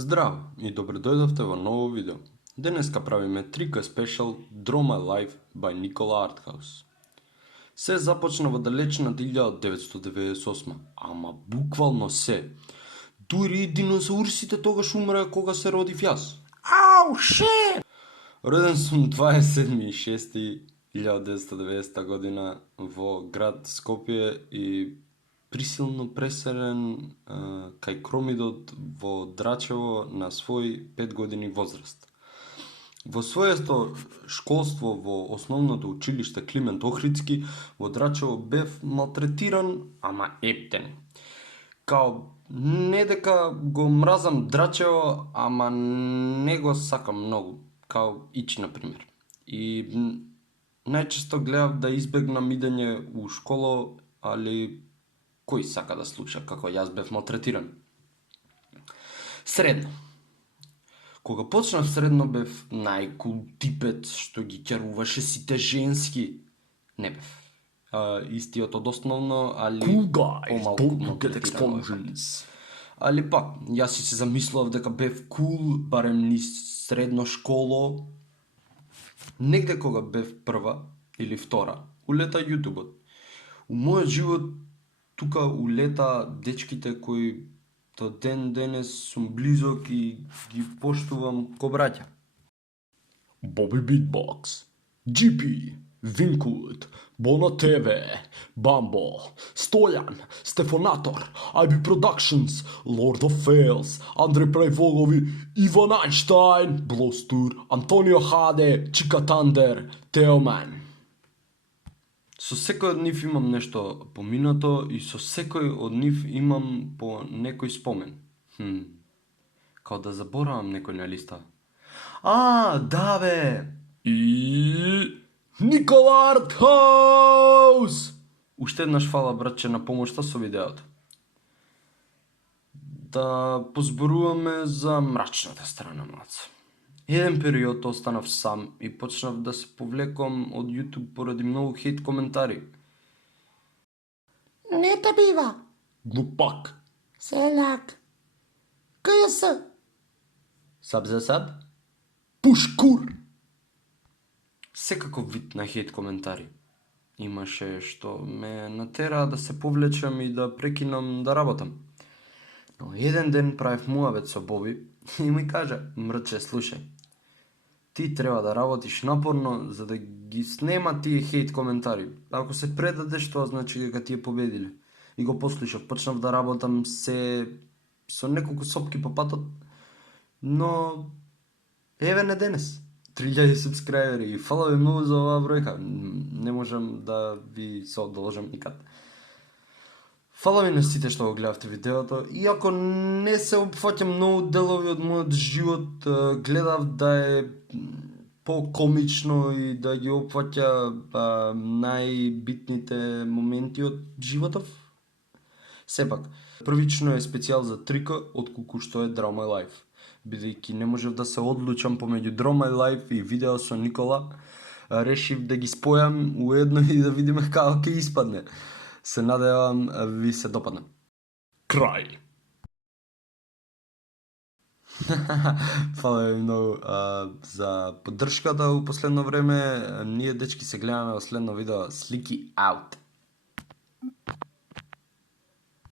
Здраво и добре дојдовте во ново видео. Денеска правиме трика спешал Draw My Life by Nicola Arthouse. Се започна во далечната 1998, ама буквално се. Дури и диносаурсите тогаш умреа кога се родив јас. Ау, шит! Роден сум 27.6.1990 година во град Скопје и присилно преселен кај Кромидот во Драчево на свој 5 години возраст. Во своето школство во основното училиште Климент Охридски во Драчево бев малтретиран, ама ептен. Као не дека го мразам Драчево, ама не го сакам многу, као Ич например. И најчесто гледав да избегнам идење у школа, али кој сака да слуша како јас бев малтретиран? Средно. Кога почнав средно бев најкул типет што ги ќеруваше сите женски. Не бев. Истиот од основно, али Cool guys, помалку don't you get малтретиран од explosions? Али пак, јас си се замислував дека бев кул, барем ни средно школо. Негде кога бев прва или втора, улета јутубот. У мојот живот тука улета дечките кои до ден денес сум близок и ги поштувам ко браќа. Bobby Beatbox, GP, Vinkult, Bona TV, Bambo, Stojan, Stefanatор, IB Productions, Lord of Fails, Andrej Prajvogovi, Ivan Einstein, Blostur, Antonio Hade, Chika Thunder, Teoman. Со секој од нив имам нешто поминато и со секој од нив имам по некој спомен. Као да заборавам некој на листа. Да бе! И Никола Артхаус! Уште еднаш фала, братче, на помошта со видеото. Да позборуваме за мрачната страна, младце. Еден период останав сам и почнав да се повлекувам од YouTube поради многу хейт коментари. Не те бива. Глупак. Селак. КС. Саб за саб? Пушкур. Секаков вид на хейт коментари. Имаше што ме натераа да се повлечам и да прекинам да работам. Но еден ден правев муавет со Боби и ми кажа: мрче, слушај, ти треба да работиш напорно за да ги снема тие хейт коментари. Ако се предадеш, тоа значи дека тие победиле. И го послушав, почнав да работам се со неколку сопки по патот, но еве не денес. 3000 субскрајбери и фала ви многу за оваа бројка. Не можам да ви се одолжам никад. Фала ви на сите што го гледавте видеото. Иако не се опфаќам многу делови од мојот живот, гледав да е по-комично и да ги опфаќа најбитните моменти од животов. Сепак, првично е специјал за трика отколку што е Draw My Life. Бидејќи не можев да се одлучам помеѓу Draw My Life и видео со Никола, решив да ги спојам уедно и да видиме како ќе испадне. Се надевам ви се допадне. Крај. Фала ви многу за поддршката у последно време. Ние дечки се гледаме во следно видео. Слики аут.